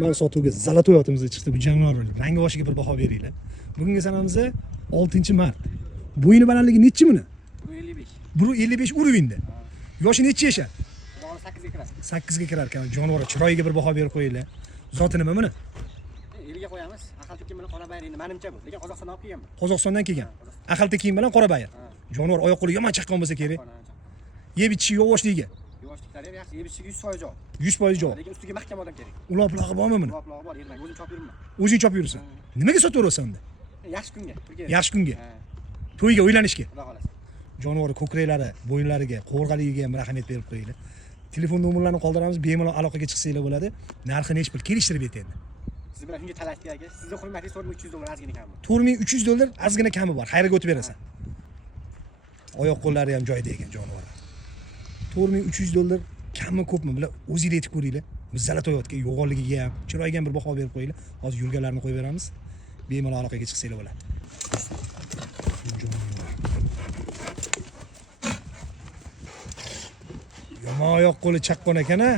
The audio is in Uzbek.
Men sotuvga zalotoy otimizga chiqdi. Bu jonivorlar. Rangi boshiga bir baho beringlar. Bugungi sanamizda 6-mart. Bo'yini balandligi nechi buni? 1.55 urovingda. Yoshi nechi yashar? 8 ga kiradi. 8 ga kirar ekan. Jonivor chiroyiga bir baho berib qo'yinglar. Zoti nima buni? Eliga qo'yamiz. Aqalti kiyim bilan qora bayir endi menimcha bu. Lekin Qozog'istondan olib kelganman. Qozog'istondan kelgan. Aqalti kiyim bilan qora bayir. Jonivor oyoq qo'li yomon chaqqon bo'lsa kerak. Yeb ichishi yovoshligi. Yuvoshligi yaxshi, yeb ichishi 100% javob. 100% javob. Lekin ustiga mahkam odam kerak. Uloq-buloqi bormi buni? Uloq bor, yerdan o'zim chopib yuraman. O'zing chopib yursan. Nimaga sotaversan unda? Yaxshi kunga. Yaxshi kunga. To'yga uylanishga. Xudo xolasa. Jonivor ko'kraklari, bo'yinlariga, qo'rg'aligiga ham rahmat berib qo'yinglar. Telefon nomerlarini qoldiramiz, bemalol aloqaga chiqsanglar bo'ladi. Narxini hech bir kelishtirib aytaydi. Siz bilan shunga talashdik aka. Sizning hurmatingiz $4300 ozgina kami. $4300 ozgina kami bor. Xayrga o'tib berasan. Oyoq qo'llari ham joyida ekan jonivor. $4300 kammi ko'pmi bular o'zingizlar aytib ko'ringlar. Biz zalotoyotga yo'g'onligiga ham, chiroyiga ham bir baho berib qo'yinglar. Hozir yurganlarini qo'yib beramiz. Bemalol aloqaga chiqsanglar bo'ladi. Yomon oyoq qo'li chaqqon ekan-a.